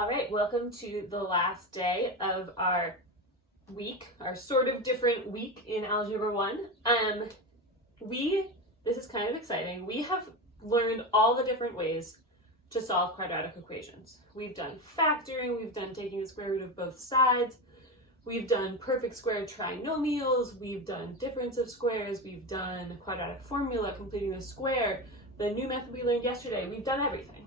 All right, welcome to the last day of our week, our sort of different week in Algebra 1. This is kind of exciting. We have learned all the different ways to solve quadratic equations. We've done factoring, we've done taking the square root of both sides, we've done perfect square trinomials, we've done difference of squares, we've done quadratic formula, completing the square, the new method we learned yesterday. We've done everything.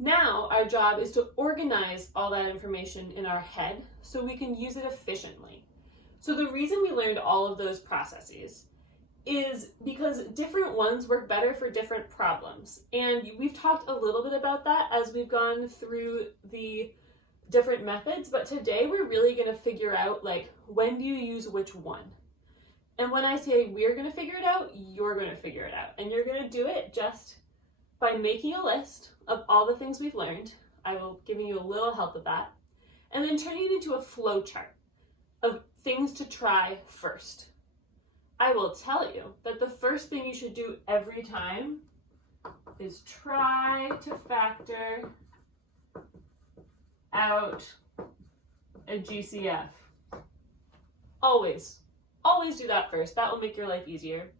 Now our job is to organize all that information in our head so we can use it efficiently. So the reason we learned all of those processes is because different ones work better for different problems. And we've talked a little bit about that as we've gone through the different methods, but today we're really going to figure out, like, when do you use which one? And when I say we're going to figure it out, you're going to figure it out. And you're going to do it just by making a list of all the things we've learned. I will give you a little help with that. And then turning it into a flow chart of things to try first. I will tell you that the first thing you should do every time is try to factor out a GCF. Always do that first. That will make your life easier.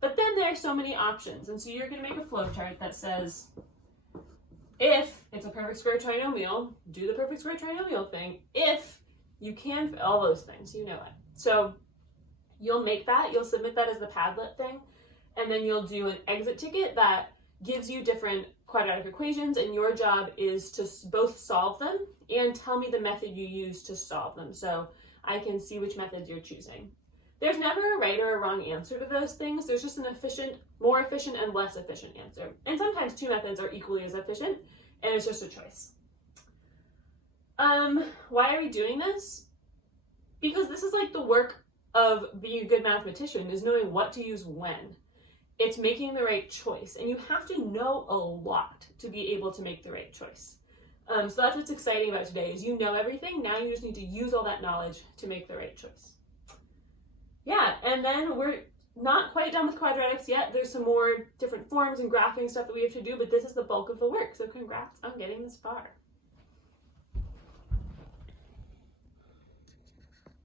But then there are so many options, and so you're going to make a flowchart that says, if it's a perfect square trinomial, do the perfect square trinomial thing. If you can, all those things, you know it. So you'll make that, you'll submit that as the Padlet thing, and then you'll do an exit ticket that gives you different quadratic equations, and your job is to both solve them and tell me the method you use to solve them so I can see which methods you're choosing. There's never a right or a wrong answer to those things. There's just an efficient, more efficient, and less efficient answer. And sometimes two methods are equally as efficient, and it's just a choice. Why are we doing this? Because this is like the work of being a good mathematician, is knowing what to use when. It's making the right choice, and you have to know a lot to be able to make the right choice. So that's what's exciting about today, is you know everything. Now you just need to use all that knowledge to make the right choice. Yeah, and then we're not quite done with quadratics yet. There's some more different forms and graphing stuff that we have to do, but this is the bulk of the work. So congrats on getting this far.